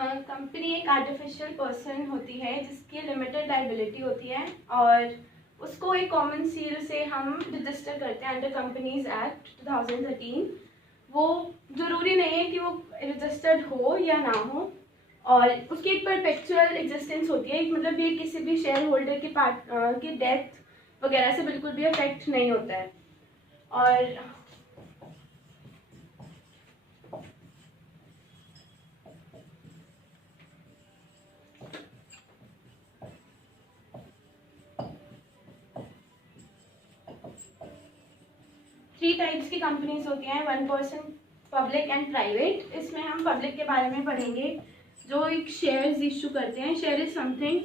Company एक artificial person होती है जिसकी लिमिटेड लाइबिलिटी होती है और उसको एक कॉमन सील से हम रजिस्टर करते हैं अंडर कंपनीज एक्ट 2013। वो ज़रूरी नहीं है कि वो रजिस्टर्ड हो या ना हो और उसकी एक परपेचुअल एग्जिस्टेंस होती है, मतलब ये किसी भी शेयर होल्डर के पार्ट की डेथ वगैरह से बिल्कुल भी अफेक्ट नहीं होता है। और 3 टाइप्स की कंपनीज होती हैं, 1%, पब्लिक एंड प्राइवेट। इसमें हम पब्लिक के बारे में पढ़ेंगे जो एक शेयर्स इशू करते हैं। शेयर इज समथिंग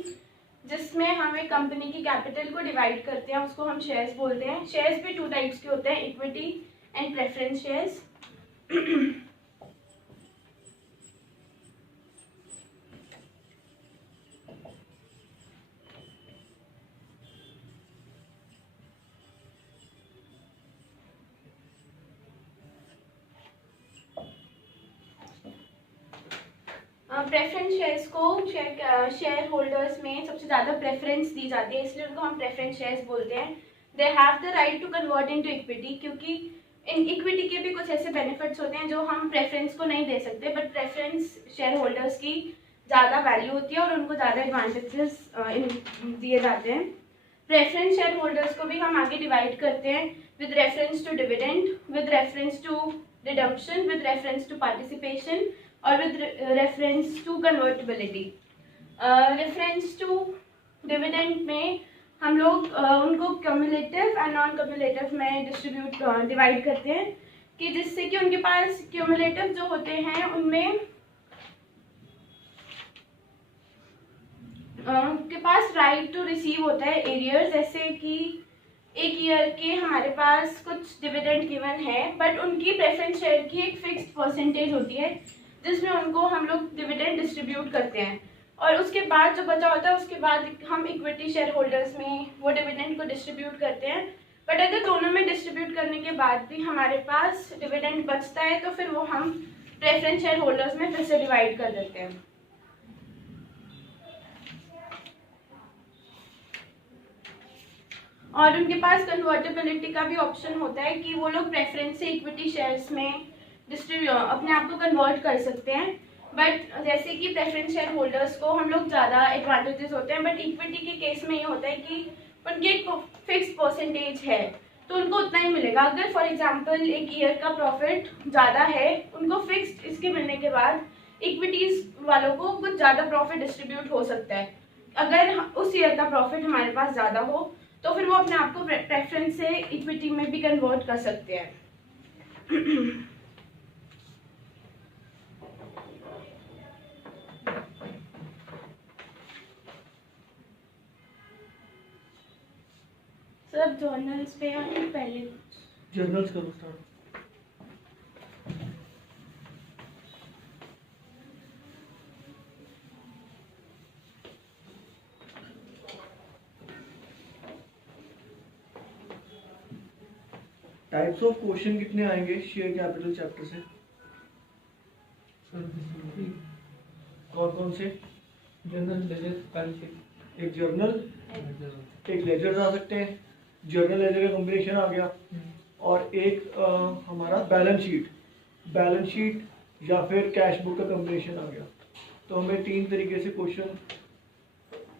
जिसमें हम एक कंपनी की कैपिटल को डिवाइड करते हैं, उसको हम शेयर्स बोलते हैं। शेयर्स भी 2 टाइप्स के होते हैं, equity and preference shares. Preference shares को शेयर होल्डर्स में सबसे ज़्यादा प्रेफरेंस दी जाती है, इसलिए उनको हम प्रेफरेंस शेयर्स बोलते हैं। They have the right to convert into equity, क्योंकि इन इक्विटी के भी कुछ ऐसे बेनिफिट्स होते हैं जो हम प्रेफरेंस को नहीं दे सकते, बट प्रेफरेंस शेयर होल्डर्स की ज़्यादा वैल्यू होती है और उनको ज़्यादा एडवांटेजेस दिए जाते हैं। प्रेफरेंस शेयर होल्डर्स को भी हम आगे डिवाइड करते हैं with reference to dividend, with reference to redemption, with reference to participation और with reference to convertibility. Reference to dividend में हम लोग उनको क्यूमुलेटिव एंड नॉन क्यूमुलेटिव में डिवाइड करते हैं, कि जिससे कि उनके पास क्यूमुलेटिव जो होते हैं उनमें उनके पास राइट टू रिसीव होता है एरियर्स, जैसे कि एक ईयर के हमारे पास कुछ डिविडेंड गिवन है, बट उनकी प्रेफरेंस शेयर की एक फिक्स्ड परसेंटेज होती है जिसमें उनको हम लोग डिविडेंड डिस्ट्रीब्यूट करते हैं और उसके बाद जो बचा होता है उसके बाद हम इक्विटी शेयर होल्डर्स में वो डिविडेंड को डिस्ट्रीब्यूट करते हैं। बट अगर दोनों में डिस्ट्रीब्यूट करने के बाद भी हमारे पास डिविडेंड बचता है तो फिर वो हम प्रेफरेंस शेयर होल्डर्स में फिर से डिवाइड कर देते हैं। और उनके पास कन्वर्टेबिलिटी का भी ऑप्शन होता है कि वो लोग प्रेफरेंस से इक्विटी शेयर्स में अपने आप को कन्वर्ट कर सकते हैं। बट जैसे कि प्रेफरेंस शेयर होल्डर्स को हम लोग ज़्यादा एडवांटेजेस होते हैं, बट इक्विटी के केस में ये होता है कि उनकी एक फिक्स परसेंटेज है तो उनको उतना ही मिलेगा। अगर फॉर एग्जांपल एक ईयर का प्रॉफिट ज़्यादा है, उनको फिक्स्ड इसके मिलने के बाद इक्विटीज वालों को कुछ ज़्यादा प्रॉफिट डिस्ट्रीब्यूट हो सकता है। अगर उस ईयर का प्रॉफिट हमारे पास ज़्यादा हो तो फिर वो अपने आप को प्रेफरेंस से इक्विटी में भी कन्वर्ट कर सकते हैं। सर जर्नल्स पे या पहले जर्नल्स करो स्टार्ट। टाइप्स ऑफ क्वेश्चन कितने आएंगे शेयर कैपिटल चैप्टर से? कौन कौन से? Journal, ledger, balance sheet. एक जर्नल, एक लेजर आ सकते हैं, जर्नल लेजर का कॉम्बिनेशन आ गया, और एक हमारा बैलेंस शीट या फिर कैश बुक का कॉम्बिनेशन आ गया। तो हमें 3 तरीके से क्वेश्चन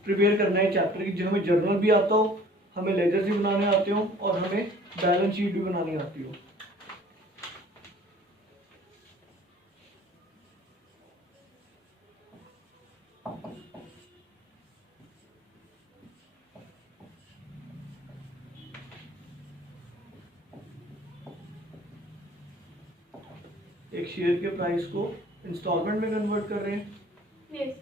प्रिपेयर करना है चैप्टर की, जो हमें जर्नल भी आता हो, हमें लेजर भी बनाने आते हो और हमें बैलेंस शीट भी बनानी आती हो। एक शेयर के प्राइस को इंस्टॉलमेंट में कन्वर्ट कर रहे हैं। yes.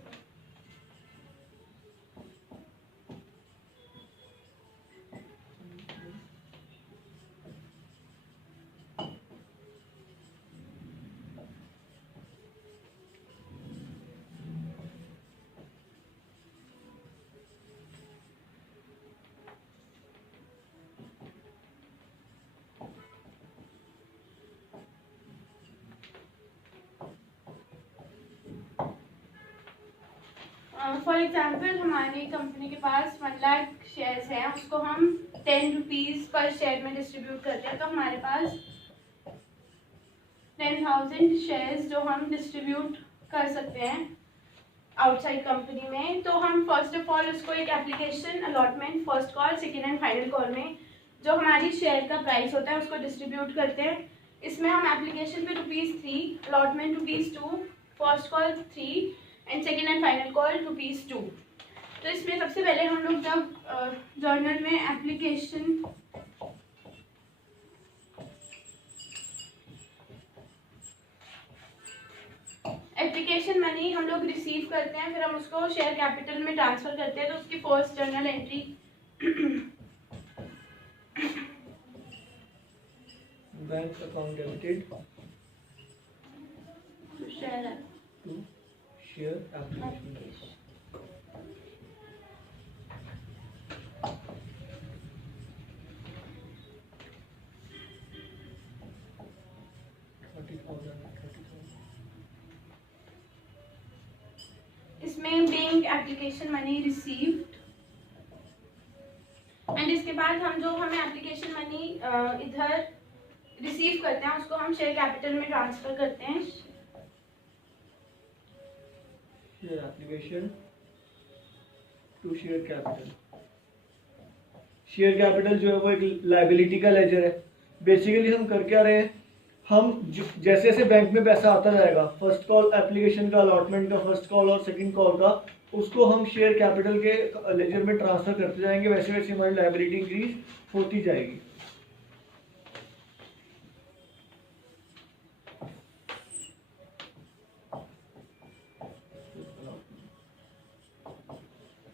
फॉर एग्जाम्पल हमारी कंपनी के पास 1 लाख शेयर्स हैं, उसको हम 10 रुपीज़ पर शेयर में डिस्ट्रीब्यूट करते हैं, तो हमारे पास 10,000 शेयर्स जो हम डिस्ट्रीब्यूट कर सकते हैं आउटसाइड कंपनी में। तो हम फर्स्ट ऑफ ऑल उसको एक application allotment, first call, second and final call में जो हमारी शेयर का प्राइस होता है उसको डिस्ट्रीब्यूट करते हैं। इसमें हम एप्लीकेशन पे ₹3, allotment ₹2, first call 3 and second and final call ₹2। तो इसमें सबसे पहले हम लोग जब जर्नल में एप्लीकेशन मनी हम लोग रिसीव करते हैं, फिर हम उसको शेयर कैपिटल में ट्रांसफर करते हैं। तो उसकी first journal entry bank account debited to share application. इसमें bank application money received and इसके बाद हमें एप्लीकेशन मनी इधर रिसीव करते हैं उसको हम शेयर कैपिटल में ट्रांसफर करते हैं। Share application to share capital. Share capital जो है वो एक लायबिलिटी का लेजर है। बेसिकली हम कर क्या रहे हैं, हम जैसे जैसे बैंक में पैसा आता जाएगा, फर्स्ट कॉल एप्लीकेशन का, अलॉटमेंट का, फर्स्ट कॉल और सेकंड कॉल का, उसको हम शेयर कैपिटल के लेजर में ट्रांसफर करते जाएंगे। वैसे वैसे हमारी लायबिलिटी इंक्रीज होती जाएगी।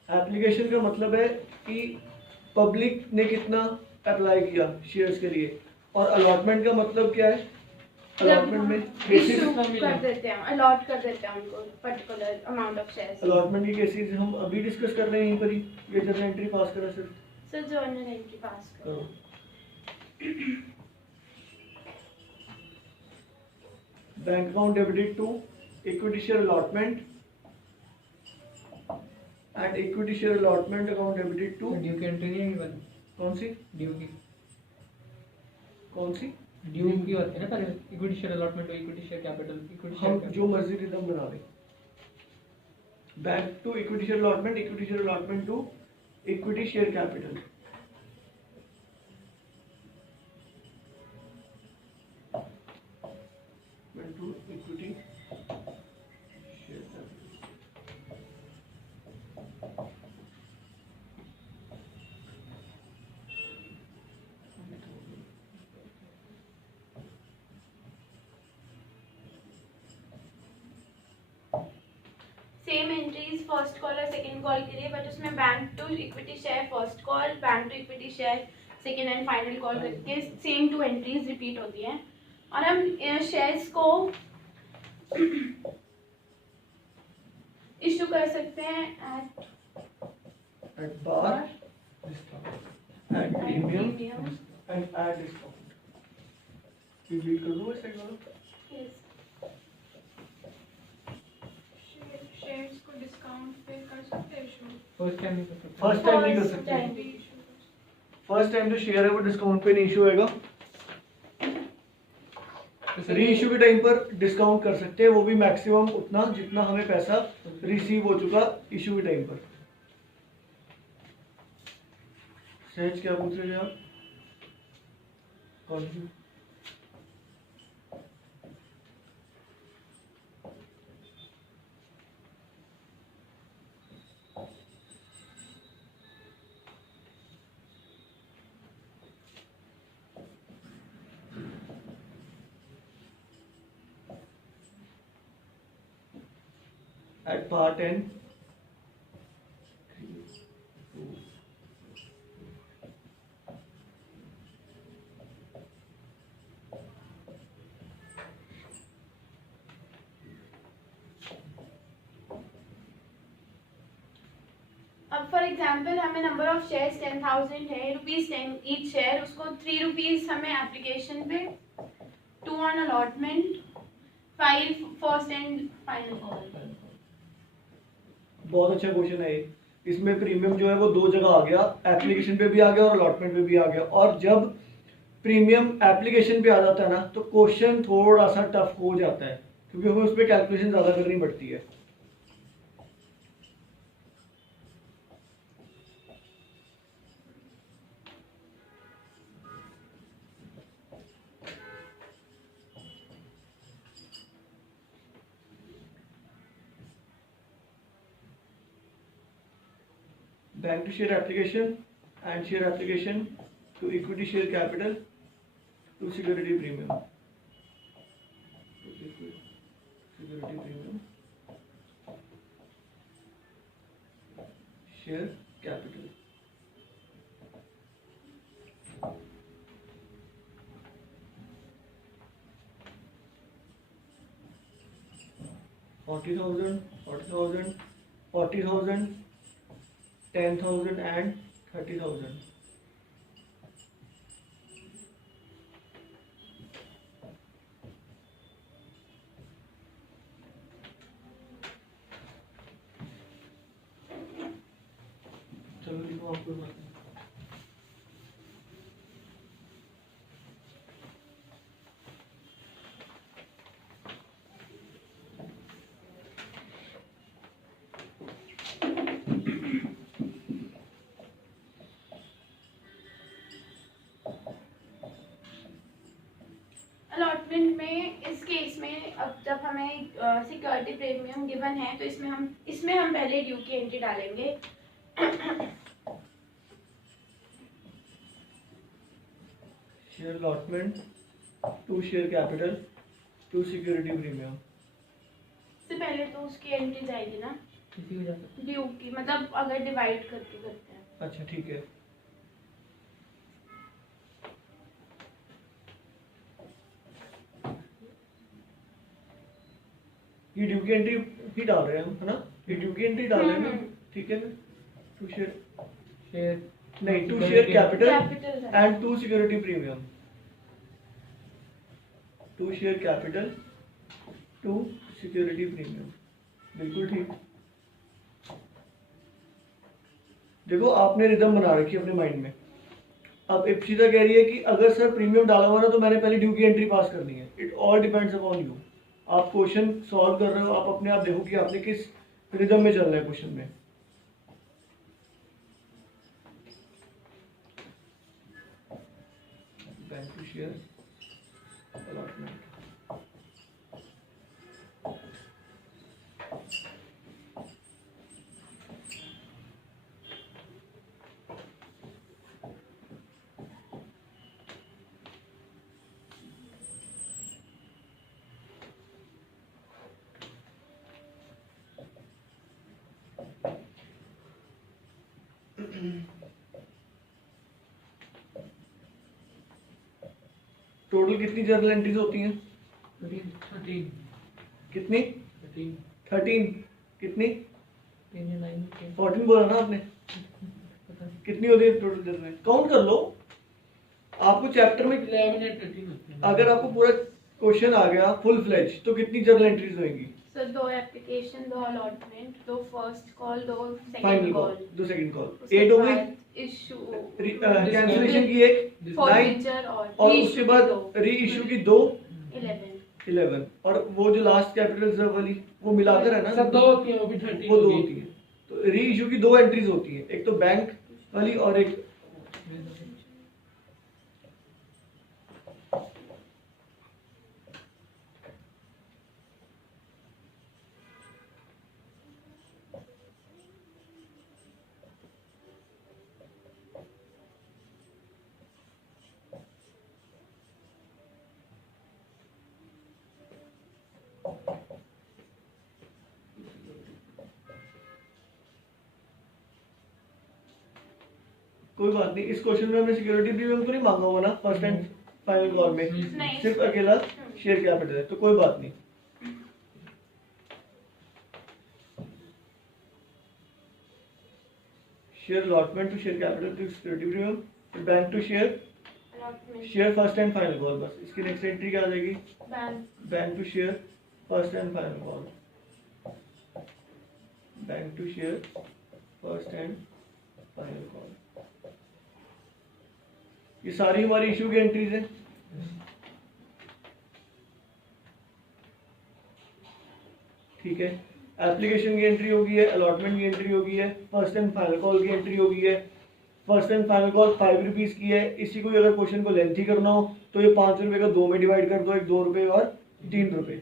एप्लीकेशन का मतलब है कि पब्लिक ने कितना अप्लाई किया शेयर्स के लिए, और अलॉटमेंट का मतलब क्या है, अलॉटमेंट में इशू कर देते हैं, अलॉट कर देते हैं उनको particular amount of shares. Allotment की केसेस हम अभी डिस्कस कर रहे हैं यहीं पर ही। ये जर्नल एंट्री पास करा सर जर्नल एंट्री पास करो। Bank account debited to equity share allotment and equity share allotment account debited to due की एंट्री नहीं है वाली। कौन सी ड्यू की ड्यू की होती है ना पहले, equity share allotment, equity share capital, equity हम जो मर्जी रिदम बना दें। Bank to equity share allotment, equity share allotment to equity share capital. To equity share capital. Same entries first call और सेकंड कॉल के लिए, बट उसमें bank to equity share first call, bank to equity share second and final call करके सेम 2 entries repeat होती हैं। और हम शेयर्स को इशू कर सकते हैं at bar, at premium and at discount। ये रीड कर दूँ इसे करो। शेयर्स को डिस्काउंट पे कर सकते हैं इशू। फर्स्ट टाइम नहीं कर सकते। फर्स्ट टाइम नहीं कर सकते। फर्स्ट टाइम जो शेयर है वो डिस्काउंट पे नहीं इशू होएगा। री इशू के टाइम पर डिस्काउंट कर सकते हैं, वो भी मैक्सिमम उतना जितना हमें पैसा रिसीव हो चुका इशू के टाइम पर। सहज क्या पूछ रहे हैं आप? कौन सी? At part 10, अब फॉर एग्जांपल हमें नंबर ऑफ शेयर्स 10,000 है, ₹10 ईच शेयर, उसको ₹3 हमें एप्लीकेशन पे, 2 on allotment, 5 first and final call. बहुत अच्छा क्वेश्चन है ये। इसमें प्रीमियम जो है वो दो जगह आ गया, एप्लीकेशन पे भी आ गया और अलॉटमेंट पे भी आ गया। और जब प्रीमियम एप्लीकेशन पे आ जाता है ना तो क्वेश्चन थोड़ा सा टफ हो जाता है, क्योंकि हमें उस पर कैलकुलेशन ज़्यादा करनी पड़ती है। Bank to share application and share application to equity share capital to security premium. Security premium share capital. $40,000, $40,000, $10,000 and $30,000। चलो लिखो आपको बात है। अलॉटमेंट में इस केस में अब जब हमें सिक्योरिटी प्रीमियम गिवन है तो इसमें हम पहले ड्यू की एंट्री डालेंगे। Share allotment to share capital to security premium. से पहले तो उसकी एंट्री जाएगी ना किसी को जाता है। ड्यू की, मतलब अगर डिवाइड करके करते हैं। अच्छा ठीक है। ये ड्यू की एंट्री ही डाल रहे हैं हम, है ना? ये ड्यू की एंट्री डाल रहे हैं ना? ठीक है ना? टू शेयर शेयर नहीं, to share capital capital and to security premium. To share capital to security premium, बिल्कुल ठीक। देखो आपने रिदम बना रखी है अपने माइंड में। अब इप्सिता कह रही है कि अगर सर प्रीमियम डाला हुआ ना तो मैंने पहले ड्यू की एंट्री पास करनी है। It all depends upon you. आप क्वेश्चन सॉल्व कर रहे हो, आप अपने आप देखो कि आपने किस रिदम में चल रहा है क्वेश्चन में। Bank to share allotment. Total कितनी जर्नल एंट्रीज होती हैं? 13 कितनी? 13। कितनी? 10 या 9 14 बोला ना आपने? कितनी होती है टोटल जर्नल? काउंट कर लो। आपको चैप्टर में 11 या 13 होते हैं। अगर आपको पूरा क्वेश्चन आ गया फुल फ्लेज तो कितनी जर्नल एंट्रीज होंगी? Sir 2 application, 2 allotment, 2 first call, 2 second final call, call, 2 second call, 8 हो गई। इशू, कैंसिलेशन की एक, 9 फॉरफीचर और उसके बाद री इशू की 2, 11। और वो जो लास्ट कैपिटल रिजर्व वाली वो मिलाकर है ना, सब 2 होती हैं, वो भी 13 वो 2 होती है। तो री इशू की 2 एंट्रीज होती है, एक तो बैंक वाली और एक कोई बात नहीं। इस क्वेश्चन में हमने सिक्योरिटी प्रीमियम तो नहीं मांगा हुआ ना फर्स्ट एंड फाइनल कॉल में, नहीं। सिर्फ अकेला शेयर कैपिटल है, तो कोई बात नहीं। Share allotment to share capital to security premium, bank to share share first and final call. बस इसकी नेक्स्ट एंट्री क्या आ जाएगी? Bank to share first and final call. Bank to share first and final call. ये सारी हमारी issue की entries हैं। ठीक है, एप्लीकेशन की एंट्री होगी है, अलॉटमेंट की एंट्री होगी है, फर्स्ट एंड फाइनल कॉल की एंट्री होगी है। First and final call 5 rupees की है। इसी को अगर क्वेश्चन को लेंथी करना हो तो ये 5 रुपये का 2 में डिवाइड कर दो, एक 2 रुपये और 3 रुपये।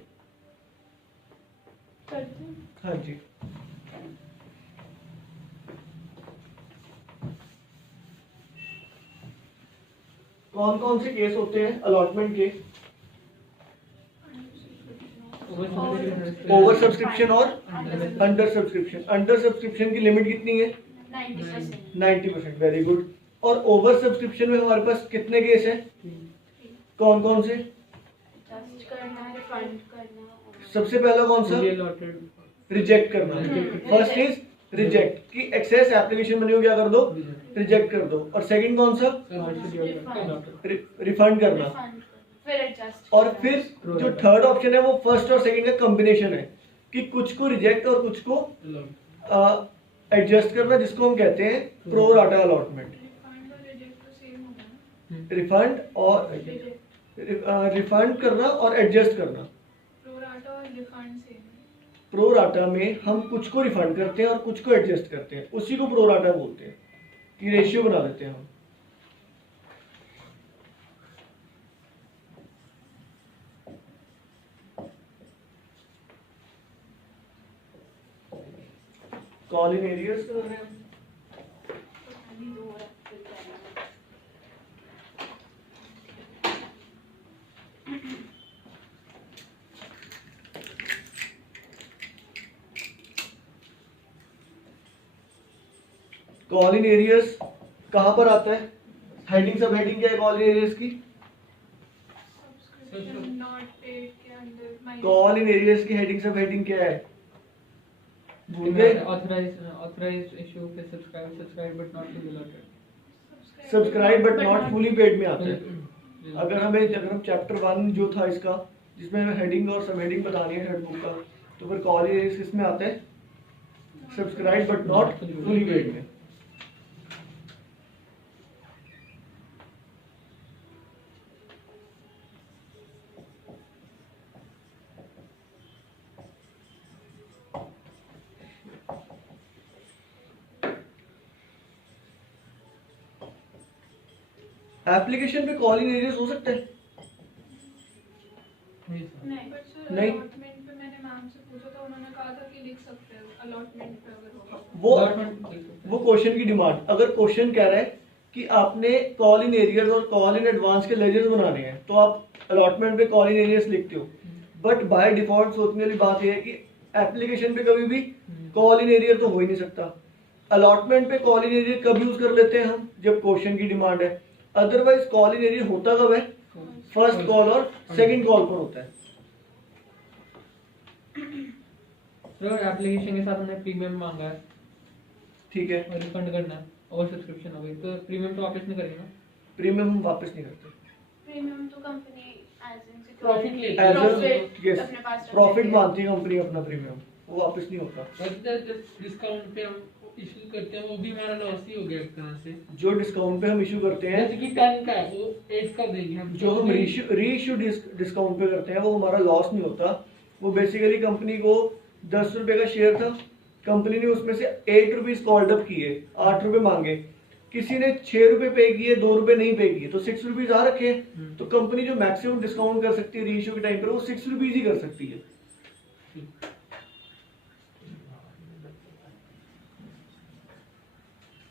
करते हैं। हाँ जी। कौन कौन से केस होते हैं अलॉटमेंट के? ओवर सब्सक्रिप्शन और अंडर सब्सक्रिप्शन। अंडर सब्सक्रिप्शन की लिमिट कितनी है? 90%। 90%। Very good. और ओवर सब्सक्रिप्शन में हमारे पास कितने केस हैं? कौन कौन से? एडजस्ट करना, रिफंड करना और सबसे पहला कौन सा? रिजेक्ट करना। फर्स्ट इज रिजेक्ट कि एक्सेस एप्लीकेशन बनी हो, क्या कर दो? रिजेक्ट कर दो। और सेकंड कौन सा? रिफंड करना। फिर एडजस्ट। और फिर जो थर्ड ऑप्शन है वो फर्स्ट और सेकंड का कॉम्बिनेशन है कि कुछ को रिजेक्ट और कुछ को एडजस्ट करना, जिसको हम कहते हैं प्रो राटा अलॉटमेंट। रिफंड और रिजेक्ट तो सेम होगा ना? रिफंड करना और एडजस्ट करना। प्रो राटा और रिफंड सेम है। प्रो राटा में हम कुछ को रिफंड करते हैं और कुछ को एडजस्ट करते हैं, उसी को प्रो राटा बोलते हैं कि रेशियो बना देते हैं हम। कॉल इन एरियर्स कर रहे हैं हम। कॉल इन एरियर्स कहाँ पर आता है? हेडिंग सब हेडिंग क्या है कॉल इन एरियर्स की? सब्सक्रिप्शन नॉट पेड के अंदर कॉल इन एरियर्स की हेडिंग सब हेडिंग क्या है? भूल गए? ऑथराइज्ड इशू पे subscribe but not fully allotted. Subscribe but not fully paid में आता है। अगर हम चैप्टर 1 जो था इसका, जिसमें हमें हेडिंग और सब हेडिंग बतानी है हेड बुक का, तो फिर कॉल इन एरियर्स किसमें आता है? Subscribe but not fully paid में। एप्लीकेशन पे कॉल इन एरियर्स हो सकता है? नहीं। बट सर नहीं। अलॉटमेंट पे मैंने मैम से पूछा तो उन्होंने कहा था कि लिख सकते हो अलॉटमेंट पे अगर होगा। वो क्वेश्चन की डिमांड, अगर क्वेश्चन कह रहा है कि आपने कॉल इन एरियर्स और कॉल इन एडवांस के लेजर्स बनाने हैं तो आप अलॉटमेंट पे कॉल इन एरियर्स लिखते हो। बट बाय डिफॉल्ट सोचने वाली बात यह है कि एप्लीकेशन पे कभी भी कॉल इन एरियर तो हो ही नहीं सकता। अलॉटमेंट पे कॉल इन एरियर कब यूज कर लेते हैं हम? जब क्वेश्चन की डिमांड है। अदरवाइज कॉल इन एरियर होता कब है? फर्स्ट कॉल और सेकंड कॉल पर होता है। एप्लीकेशन के साथ हमने प्रीमियम मांगा है, ठीक है, और रिफंड करना है, और सब्सक्रिप्शन हो गई, तो प्रीमियम तो वापस नहीं करेंगे ना? प्रीमियम हम वापस नहीं करते। प्रीमियम तो company as in Profit security लेती है। Yes, अपने पास रख प्रॉफिट लेती है। मानती है कंपनी अपना, प्रीमियम वो वापस नहीं होता। डिस्काउंट पे हम इशू करते हैं वो भी हमारा लॉस ही हो गया एक तरह से। जो डिस्काउंट पे हम इशू करते हैं, जैसे कि 10 का है वो 8 कर देंगे हम। जो हम रीइश्यू डिस्काउंट पे करते हैं वो हमारा लॉस नहीं होता। वो बेसिकली कंपनी को 10 रुपए का शेयर था, कंपनी ने उसमें से 8 रुपीज कॉल्ड अप किए, 8 रुपए मांगे, किसी ने 6 रुपए पे किए, 2 रुपए नहीं पे किए, तो 6 रुपीज आ रखे हैं। तो कंपनी जो मैक्सिमम डिस्काउंट कर सकती है रीइश्यू के टाइम पर वो 6 रुपीज ही कर सकती है।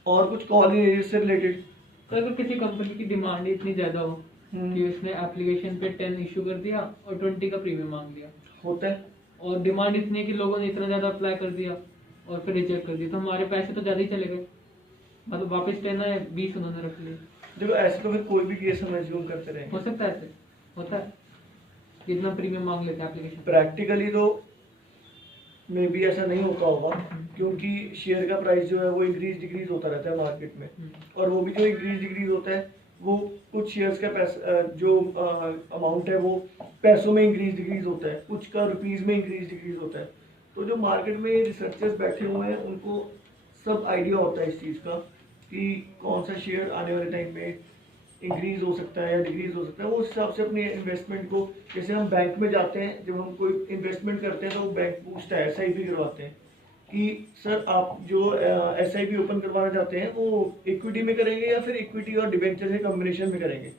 और कुछ कॉल इन एरियर से रिलेटेड? तो अगर किसी कंपनी की डिमांड इतनी ज्यादा हो कि उसने एप्लीकेशन पे 10 इशू कर दिया और 20 का प्रीमियम मांग लिया, होता है। और डिमांड इतनी है कि लोगों ने इतना ज्यादा अप्लाई कर दिया और फिर रिजेक्ट कर दिया, तो हमारे पैसे तो ज्यादा ही चले गए, मतलब वापस 10 है 20 उन्होंने रख लिए। देखो ऐसे तो फिर कोई भी केस हम एज्यूम करते रहे। हो सकता है ऐसे होता है कि इतना प्रीमियम मांग लेते हैं एप्लीकेशन। प्रैक्टिकली तो मे भी ऐसा नहीं होता होगा, क्योंकि शेयर का प्राइस जो है वो इंक्रीज डिक्रीज होता रहता है मार्केट में, और वो भी जो इंक्रीज डिक्रीज होता है वो कुछ शेयर्स का पैसा जो अमाउंट है वो पैसों में इंक्रीज डिक्रीज होता है, कुछ का रुपीज में इंक्रीज डिक्रीज होता है। तो जो मार्केट में रिसर्चर्स बैठे हुए हैं उनको सब आइडिया होता है इस चीज़ का कि कौन सा शेयर आने वाले टाइम में इंक्रीज हो सकता है या डिक्रीज हो सकता है। वो उस हिसाब से अपनी इन्वेस्टमेंट को, जैसे हम बैंक में जाते हैं, जब हम कोई इन्वेस्टमेंट करते हैं तो वो बैंक पूछता है, SIP करवाते हैं कि सर आप जो SIP ओपन करवाना चाहते हैं वो इक्विटी में करेंगे या फिर इक्विटी और डिबेंचर के कॉम्बिनेशन में करेंगे।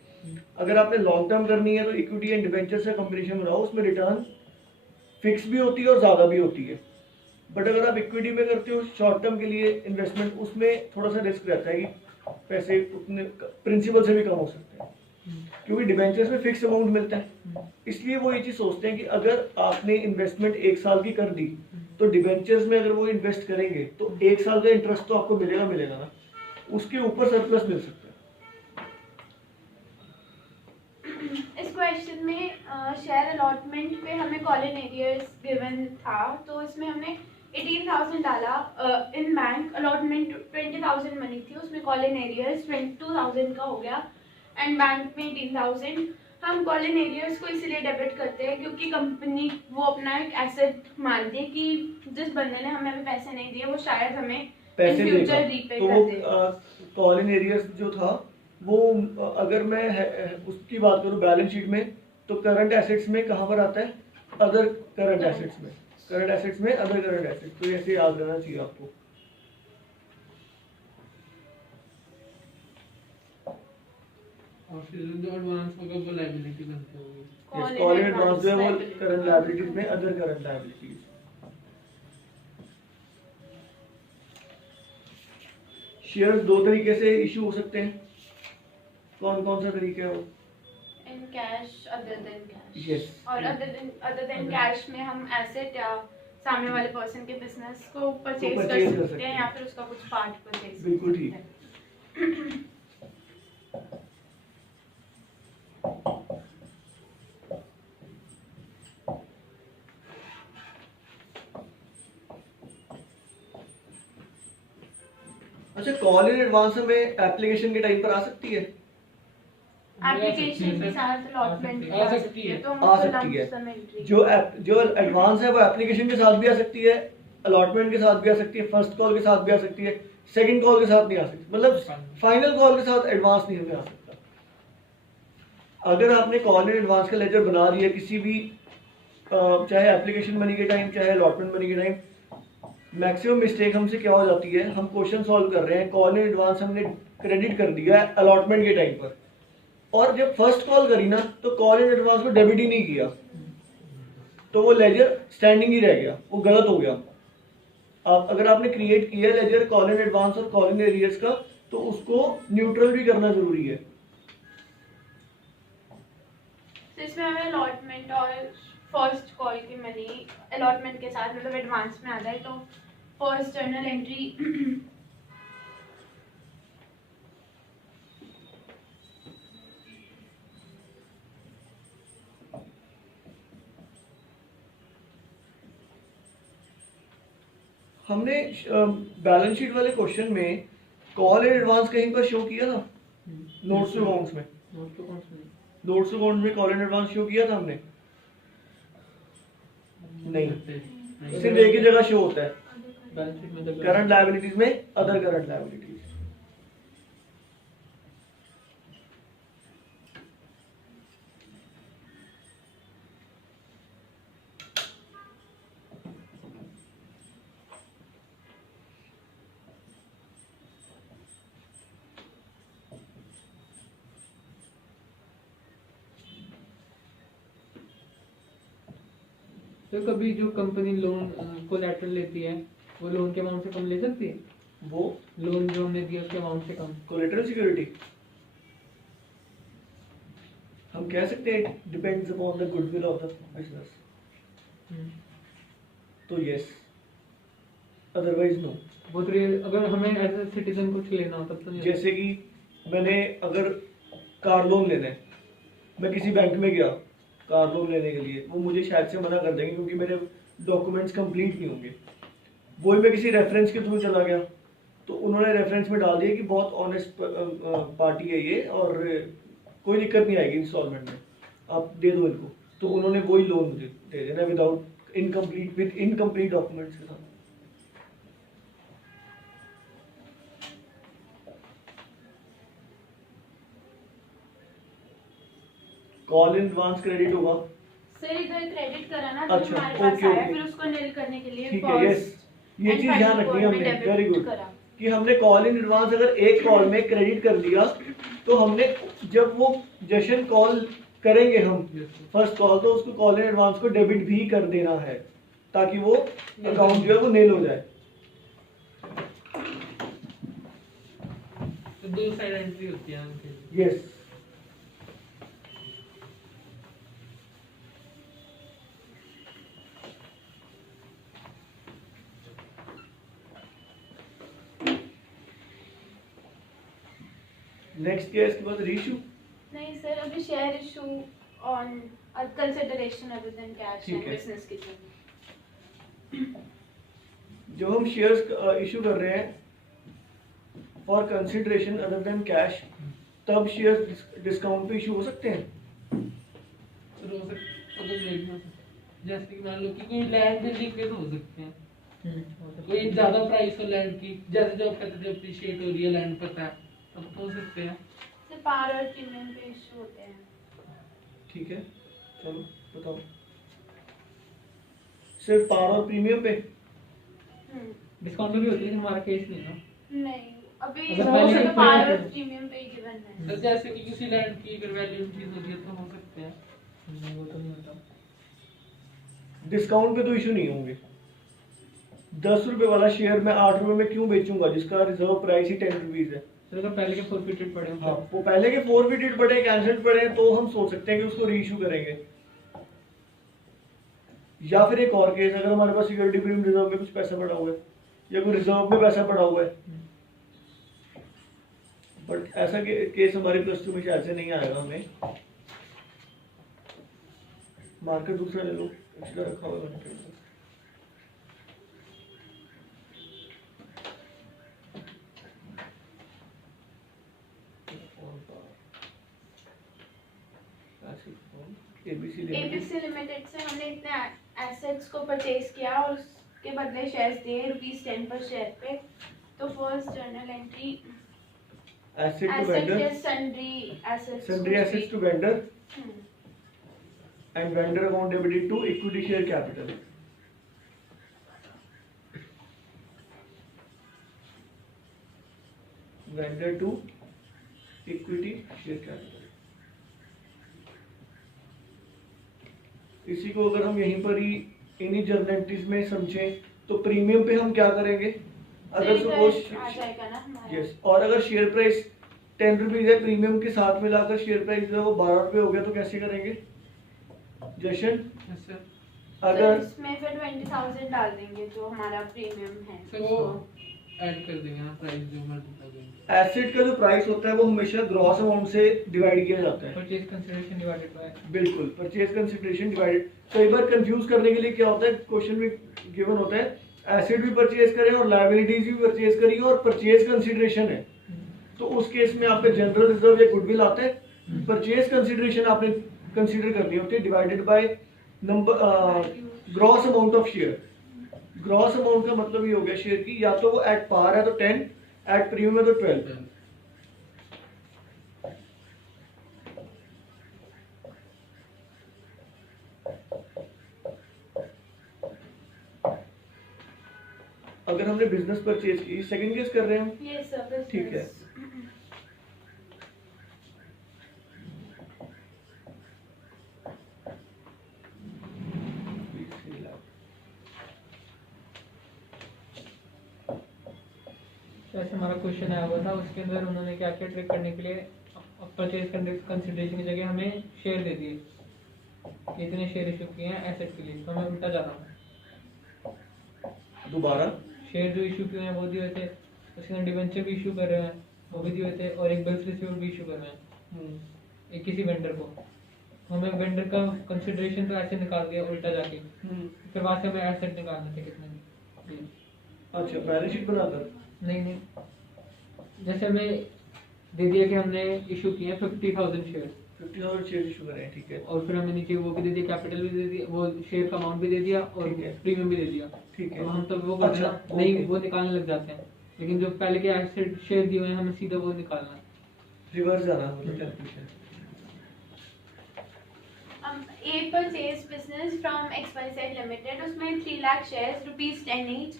अगर आपने लॉन्ग टर्म करनी है तो इक्विटी एंड डिबेंचर से कॉम्बिनेशन बनाओ, उसमें रिटर्न फिक्स भी होती है और ज़्यादा भी होती है। बट अगर आप इक्विटी में करते हो शॉर्ट टर्म के लिए इन्वेस्टमेंट, उसमें थोड़ा सा रिस्क रहता है कि पैसे उतने प्रिंसिपल से भी कम हो सकते हैं, क्योंकि डिबेंचर्स में फिक्स अमाउंट मिलता है। इसलिए वो ये चीज़ सोचते हैं कि अगर आपने इन्वेस्टमेंट 1 साल की कर दी तो डिबेंचर्स में अगर वो इन्वेस्ट करेंगे तो 1 साल का इंटरेस्ट तो आपको मिलेगा ना, उसके ऊपर सरप्लस मिल सकता है। इस क्वेश्चन में शेयर अलॉटमेंट पे हमें कॉलन एरियर्स गिवन था, तो इसमें हमने 18,000 डाला। इन बैंक अलॉटमेंट 20,000 मनी थी, उसमें कॉलन एरियर्स 22,000 का हो गया एंड बैंक में 18,000। हम कॉलन एरियर्स को इसीलिए डेबिट करते हैं क्योंकि कंपनी वो अपना एक एसेट मानती है कि जिस बंदे ने हमें अभी पैसे नहीं दिए वो शायद हमें पैसे इन फ्यूचर रीपे तो कर दे। कॉलन एरियर्स जो था वो अगर मैं उसकी बात करूं बैलेंस शीट में, तो करंट एसेट्स में कहाँ पर आता है? अदर करंट एसेट्स में। करंट एसेट्स में अदर करंट एसेट्स, तो ऐसे याद रहना चाहिए आपको। और फिर जो एडवांस होगा वो लायबिलिटी बनती होगी। कॉल इन एडवांस जो है वो करंट लायबिलिटीज में अदर करंट लायबिलिटीज। शेयर्स दो तरीके से इशू हो सकते हैं, कौन कौन सा तरीका है वो? In cash, other than cash. Yes. और अदर देन कैश में हम एसेट या सामने वाले पर्सन के बिजनेस को परचेज कर सकते हैं या फिर उसका कुछ पार्ट परचेज। बिल्कुल ठीक। अच्छा, कॉल इन एडवांस हमें एप्लीकेशन के टाइम पर आ सकती है? एप्लीकेशन के साथ अलॉटमेंट आ सकती है, तो आ सकती है। जो एडवांस है वो एप्लीकेशन के साथ भी आ सकती है, अलॉटमेंट के साथ भी आ सकती है, फर्स्ट कॉल के साथ भी आ सकती है, सेकंड कॉल के साथ नहीं आ सकती, मतलब फाइनल कॉल के साथ एडवांस नहीं हमें आ सकता। अगर आपने कॉल इन एडवांस का लेजर बना दिया किसी भी चाहे एप्लीकेशन मनी के टाइम चाहे अलॉटमेंट मनी के टाइम, मैक्सिमम मिस्टेक हमसे क्या हो जाती है, हम क्वेश्चन सॉल्व कर रहे हैं, कॉल इन एडवांस हमने क्रेडिट कर दिया है अलॉटमेंट के टाइम पर, और जब फर्स्ट कॉल करी ना तो कॉल इन एडवांस को डेबिट ही नहीं किया, तो वो लेजर स्टैंडिंग ही रह गया, वो गलत हो गया। आप अगर आपने क्रिएट किया लेजर कॉल इन एडवांस और कॉल इन एरियर्स का, तो उसको न्यूट्रल भी करना जरूरी है। तो इसमें हमें अलॉटमेंट और फर्स्ट कॉल की मनी अलॉटमेंट के साथ मतलब एडवांस में आ जाए तो फर्स्ट जर्नल एंट्री हमने बैलेंस शीट वाले क्वेश्चन में कॉल इन एडवांस कहीं पर शो किया था? नोट्स टू अकाउंट्स में, नोट्स टू अकाउंट में कॉल इन एडवांस शो किया था हमने? नहीं, सिर्फ एक ही जगह शो होता है, करंट लायबिलिटीज में अदर करंट लायबिलिटीज। तो कभी जो कंपनी लोन कोलैटरल लेती है वो लोन के अमाउंट से कम ले सकती है? वो लोन जो हमने दिया उसके अमाउंट से कम? कोलेटरल सिक्योरिटी हम कह सकते हैं depends upon the goodwill of the business, तो यस, अदरवाइज नो। बहुत रेयर, अगर हमें एज ए सिटीजन कुछ लेना हो तब तो नहीं। जैसे कि मैंने अगर कार लोन लेना है, मैं किसी बैंक में गया कार लोन लेने के लिए, वो मुझे शायद से मना कर देंगे क्योंकि मेरे डॉक्यूमेंट्स कंप्लीट नहीं होंगे। वही मैं किसी रेफरेंस के थ्रू चला गया तो उन्होंने रेफरेंस में डाल दिया कि बहुत ऑनेस्ट पार्टी है ये और कोई दिक्कत नहीं आएगी इंस्टॉलमेंट में, आप दे दो इनको, तो उन्होंने वही लोन मुझे दे देना without incomplete with incomplete documents के साथ। कॉल इन एडवांस क्रेडिट होगा। सर इधर क्रेडिट करा ना तो अच्छा, हमारे पास ओके, आया, ओके। फिर उसको नील करने के लिए ठीक है, यस, ये and चीज final ध्यान रखनी call है में हमने, debit वेरी गुड, करा। कि हमने कॉल इन एडवांस अगर एक कॉल में क्रेडिट कर दिया तो हमने जब वो जशन कॉल करेंगे हम फर्स्ट कॉल, तो उसको कॉल इन एडवांस को डेबिट भी कर देना है ताकि वो अकाउंट जो है वो नेल हो जाए। तो 2 साइड एंट्री होती है उनके लिए। यस, नेक्स्ट क्या है इसके बाद? रीइशू। नहीं सर, अभी share issue on consideration other than cash ठीक एंड है। बिजनेस की थी। जब हम शेयर्स इशू कर रहे हैं for consideration other than cash, तब शेयर्स डिस्काउंट पे इशू हो सकते हैं। फिर हो सकता है देखना, जैसे कि मान लो कि कोई लैंड बिल्डिंग के तो हो सकते हैं, कोई ज्यादा प्राइस हो लैंड की, जैसे जो आप कहते थे अप्रिशिएट हो रही है लैंड पता है, तब तो हो सकते हैं। सर पार और प्रीमियम पे इशू होते हैं। ठीक है, चलो बताओ। सिर्फ पार और प्रीमियम पे? डिस्काउंट भी होती है, हमारा केस नहीं ना। नहीं, अभी अगर पहले सिर्फ के पार पहले- और प्रीमियम पे ही गिवन है। तो जैसे कि किसी लैंड की अगर वैल्यू इंक्रीज होती है तो हो सकते हैं। वो तो नहीं होता। डिस्काउंट पे तो इशू नहीं होंगे। 10 रुपए वाला शेयर मैं 8 रुपए में क्यों बेचूंगा जिसका रिजर्व प्राइस ही 10 रुपीज है? तो अगर पहले के फॉरफिटेड पड़े हो हाँ, वो पहले के फॉरफिटेड पड़े, कैंसिल्ड पड़े हैं, तो हम सोच सकते हैं कि उसको रीइशू करेंगे। या फिर एक और केस, अगर हमारे पास सिक्योरिटी प्रीमियम रिजर्व में कुछ पैसा पड़ा हुआ है या कोई रिजर्व में पैसा पड़ा हुआ है, बट ऐसा केस हमारे +2 में शायद से नहीं आएगा। हमें मार्केट दूसरा ले लो, एक्स्ट्रा रखा हुआ है। एबीसी एबीसी लिमिटेड से हमने इतने एसेट्स को परचेज किया और उसके बदले शेयर्स दिए ₹10 पर शेयर पे। तो first journal entry asset to asset vendor, या sundry assets, sundry assets to vendor and vendor account debited to equity share capital. Vendor to equity share capital. इसी को अगर हम यहीं पर ही इन्हीं जर्नल एंट्रीज में समझें तो प्रीमियम पे हम क्या करेंगे? अगर सपोज आ जाएगा ना हमारा। यस, और अगर शेयर प्राइस 10 रुपीज है, प्रीमियम के साथ मिलाकर शेयर प्राइस जो है वो 12 रुपये हो गया, तो कैसे करेंगे जशन? अच्छा, अगर इसमें फिर 20,000 डाल देंगे जो हमारा प्रीमियम है। तो वो ऐड कर देंगे ना प्राइस जो मल्टीप्लाई करेंगे। एसेट का जो प्राइस होता है वो हमेशा ग्रॉस अमाउंट से डिवाइड किया जाता है। परचेज कंसीडरेशन डिवाइडेड बाय, बिल्कुल, परचेज कंसिडरेशन डिवाइडेड। कई बार कंफ्यूज करने के लिए क्या होता है, क्वेश्चन में गिवन होता है एसेट भी परचेज करें और लायबिलिटीज भी परचेज करिए और परचेज कंसिडरेशन है, तो उस केस में आपका जनरल रिजर्व या गुडविल आता है। परचेज कंसिडरेशन आपने कंसीडर करनी होती है divided by number gross amount of share. Gross amount का मतलब ये हो गया शेयर की, या तो वो एट पार है तो 10, एट प्रीमियम है तो 12। अगर हमने बिजनेस परचेज की, सेकंड केस कर रहे हैं हम, ये सब ठीक है। जैसे हमारा क्वेश्चन आया हुआ था उसके अंदर उन्होंने क्या क्या ट्रिक करने के लिए परचेज कंसिडरेशन की जगह हमें शेयर दे दिए, इतने शेयर इशू किए हैं एसेट के लिए, तो हमें उल्टा जाना। दोबारा शेयर जो इशू किए हैं वो दिए थे, उसके अंदर डिवेंचर भी इशू कर रहे हैं वो भी दिए थे, और एक बिल्स रिसीवेबल भी इशू कर रहे हैं एक किसी वेंडर को। हमें वेंडर का कंसिडरेशन तो ऐसे निकाल दिया उल्टा जाके, फिर वहां से हमें एसेट निकालने थे कितने। अच्छा, बैलेंस शीट बनाकर नहीं, जैसे हमें दे दिया कि हमने इशू किए 50,000 शेयर, 50,000 शेयर इशू करें, ठीक है। और फिर हमें नीचे वो भी दे दिया, कैपिटल भी दे दिया, वो शेयर का अमाउंट भी दे दिया और ठीक है। प्रीमियम भी दे दिया। ठीक है। अब हम तो वो करते हैं अच्छा, ना, नहीं ओके। वो निकालने लग जाते हैं, लेकिन जो पहले के एसेट शेयर दिए हुए हैं हमें सीधा वो निकालना है। रिवर्स जाना मतलब calculation. A purchase business from XYZ Limited, उसमें 3 लाख शेयर्स ₹10 each,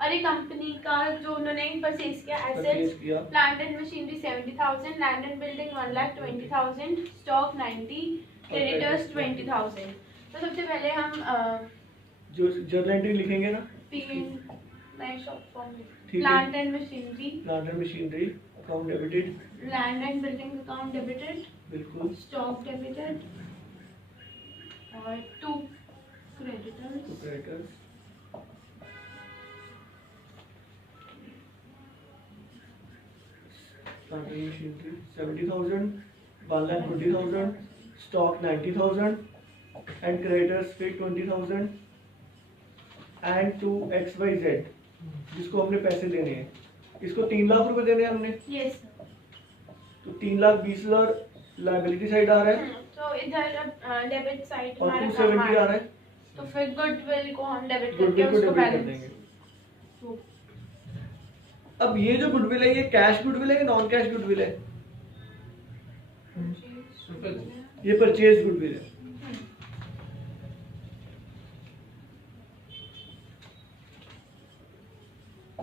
और एक कंपनी का जो उन्होंने परचेज किया Purchase एसेट्स, किया। Plant and machinery 70,000, land and building 1,20,000, stock 90, creditors 20,000। तो सबसे पहले हम जो जर्नल एंट्री लिखेंगे ना, नए शॉर्ट फॉर्म में ठीक है। Plant and machinery, plant and machinery account debited, land and building account debited, बिल्कुल। स्टॉक डेबिटेड, और 2 तो creditors. Creditors, plant and machinery 70,000, 1,20,000, stock 90,000 and creditors फिर 20,000 एंड टू XYZ जिसको हमने पैसे देने हैं। इसको 3 लाख रुपए देने हैं हमने, यस तो 3,20,000 लायबिलिटी साइड आ रहा है तो इधर डेबिट साइड और हमारा 270 आ रहा है, तो फिर गुडविल को हम डेबिट करके गुडविल को उसको डेबिट कर बैलेंस। देंगे। अब ये जो गुडविल है ये कैश गुडविल है या नॉन कैश गुडविल है? ये परचेज गुडविल है।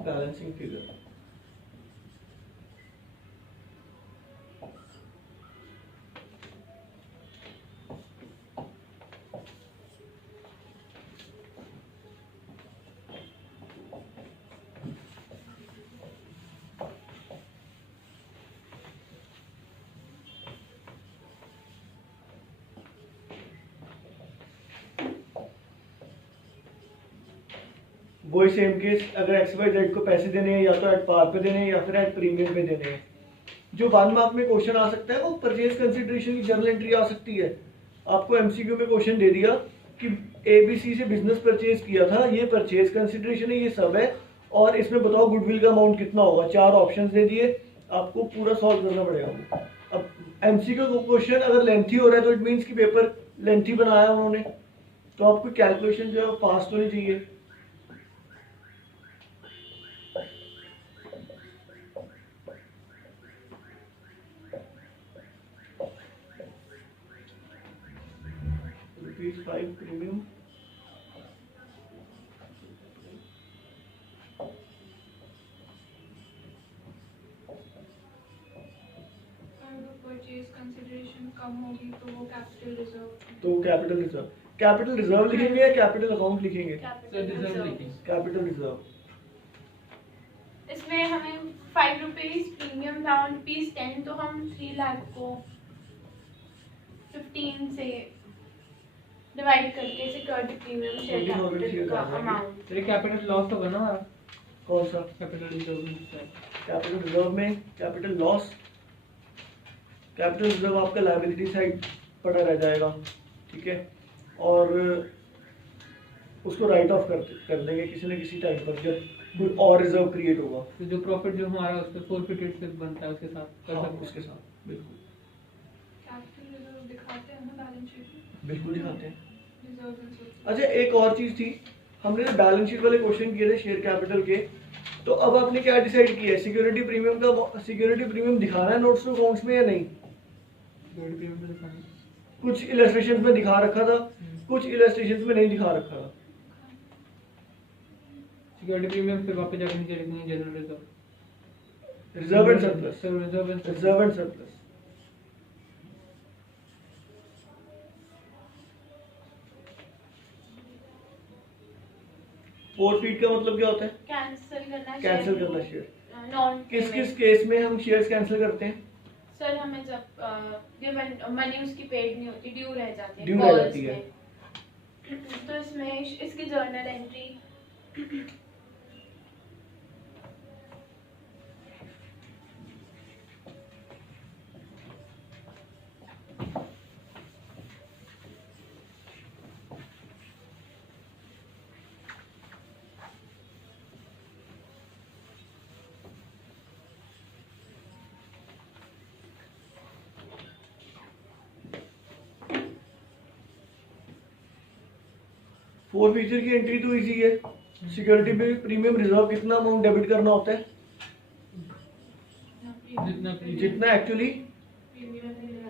बैलेंसिंग फिगर, वही सेम केस अगर XYZ को पैसे देने हैं या तो एट पार पे देने हैं या फिर एट प्रीमियम पे देने हैं। जो 1 मार्क में क्वेश्चन आ सकता है वो परचेज कंसिडरेशन की जर्नल एंट्री आ सकती है। आपको MCQ में क्वेश्चन दे दिया कि ABC से बिजनेस परचेज किया था, ये परचेज कंसिडरेशन है, ये सब है, और इसमें बताओ गुडविल का अमाउंट कितना होगा। 4 ऑप्शंस दे दिए, आपको पूरा सॉल्व करना पड़ेगा। अब MCQ का क्वेश्चन अगर लेंथी हो रहा है तो इट मीन्स कि पेपर लेंथी बनाया उन्होंने, तो आपको कैलकुलेशन जो है फास्ट होनी चाहिए। ₹5 प्रीमियम, परचेज कंसिडरेशन कम होगी तो वो कैपिटल रिजर्व। तो कैपिटल रिजर्व लिखेंगे या कैपिटल अकाउंट लिखेंगे? सर रिजर्व लिखिए। कैपिटल रिजर्व, इसमें हमें ₹5 प्रीमियम था और ₹10, तो हम 3 लाख को 15 से डिवाइड करके security premium share 20,000 capital share का आ जाएंगे। अमाउंट। तो ये कैपिटल लॉस होगा ना हमारा, कौन सा? Capital reserve. कैपिटल रिजर्व में कैपिटल लॉस, कैपिटल रिजर्व आपका लायबिलिटी साइड पड़ा रह जाएगा, ठीक है, और उसको राइट ऑफ कर देंगे किसी न किसी टाइम पर जब कोई और रिजर्व क्रिएट होगा। तो जो प्रॉफिट जो हमारा उस पे फोरफिटेड से बनता है उसके साथ कर हाँ, सकते हैं। उसके साथ बिल्कुल कैपिटल रिजर्व दिखाते हैं ना बैलेंस शीट में, बिल्कुल दिखाते हैं। Reserve and source. अच्छा, एक और चीज थी, हमने जो बैलेंस शीट वाले क्वेश्चन किए थे शेयर कैपिटल के, तो अब आपने क्या डिसाइड किया है? सिक्योरिटी प्रीमियम दिखाना है नोट्स टू अकाउंट्स में या नहीं? सिक्योरिटी प्रीमियम तो दिखाना है। कुछ इलस्ट्रेशंस में दिखा रखा था, कुछ इलस्ट्रेशंस में नहीं दिखा रखा था। सिक्योरिटी प्रीमियम फिर वापस जाकर नीचे लिखनी है general reserve, reserve and surplus, sir reserve and reserve and surplus. Forfeit का मतलब क्या होता है? कैंसिल करना शेयर। नॉन किस किस केस में हम शेयर्स कैंसिल करते हैं? सर हमें जब गिवन मनी उसकी पेड नहीं होती, ड्यू रह जाती है, ड्यू रह calls जाती है। में। तो इसमें इसकी जर्नल एंट्री फोर फीचर की एंट्री तो इजी है। सिक्योरिटी पे प्रीमियम रिजर्व कितना अमाउंट डेबिट करना होता है? जितना एक्चुअली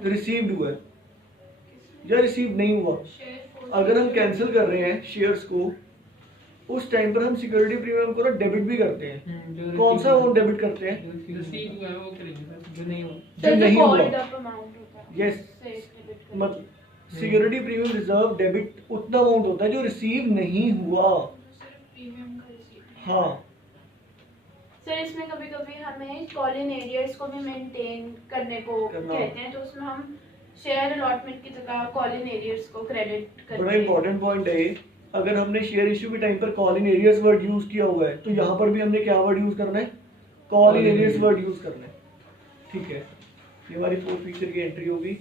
रिसीव्ड हुआ है या रिसीव नहीं हुआ। अगर हम कैंसिल कर रहे हैं शेयर्स को, उस टाइम पर हम सिक्योरिटी प्रीमियम को ना डेबिट भी करते हैं। कौन सा अमाउंट डेबिट करते हैं? रिसीव हुआ है वो करेंगे, जो नहीं हुआ। जो नहीं हुआ, कॉल्ड अप अमाउंट होता है। यस, से credit करते हैं। मतलब सिक्योरिटी प्रीमियम रिजर्व डेबिट उतना अमाउंट होता है जो रिसीव नहीं हुआ। सिर्फ प्रीमियम का रिसीव। हाँ, सर इसमें कभी कभी हमें कॉल इन एरियर्स को भी मेंटेन करने को करना। कहते हैं, तो उसमें हम शेयर अलॉटमेंट की जगह कॉल इन एरियर्स को क्रेडिट करते बड़ा हैं। इंपॉर्टेंट पॉइंट है ये। अगर हमने शेयर इश्यू के टाइम पर call in arrears word use किया हुआ है, तो यहाँ पर भी हमने क्या वर्ड यूज करना है? Call in arrears word use करना है। ठीक है, ये हमारी फोर्थ फीचर की एंट्री होगी।